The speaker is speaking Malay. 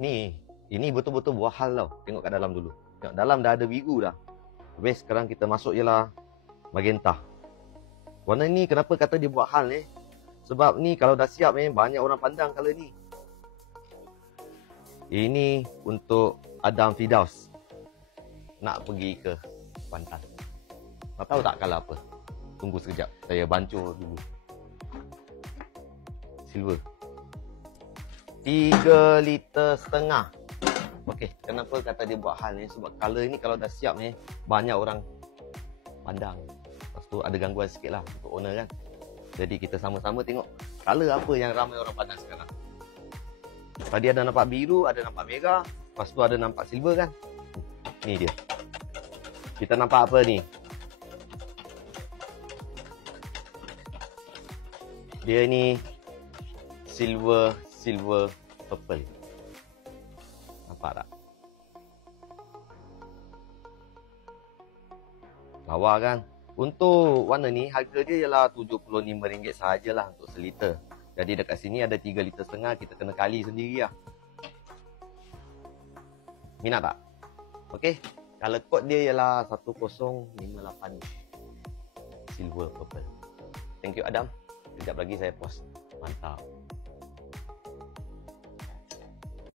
Ni, ini betul-betul buah hal tau. Tengok kat dalam dulu. Tengok dalam dah ada biru dah. Habis sekarang kita masuk je lah magenta. Warna ni kenapa kata dia buah hal ni? Sebab ni kalau dah siap banyak orang pandang color ni. Ini untuk Adam Firdaus nak pergi ke Kuantan. Tak tahu tak color apa? Tunggu sekejap, saya bancur dulu. Silver 3 liter setengah. Okey, kenapa kata dia buat hal ni? Sebab color ni kalau dah siap banyak orang pandang. Lepas tu ada gangguan sikit lah untuk owner kan. Jadi kita sama-sama tengok color apa yang ramai orang pandang sekarang. Tadi ada nampak biru, ada nampak merah. Lepas tu ada nampak silver kan. Ni dia. Kita nampak apa ni? Dia ni silver purple. Nampak tak? Lawa kan? Untuk warna ni harga dia ialah RM75 sahajalah untuk seliter. Jadi dekat sini ada 3 liter setengah, kita kena kali sendiri lah. Minat tak? Okey. Color code dia ialah 1058 silver purple. Thank you Adam. Sekejap lagi saya post. Mantap.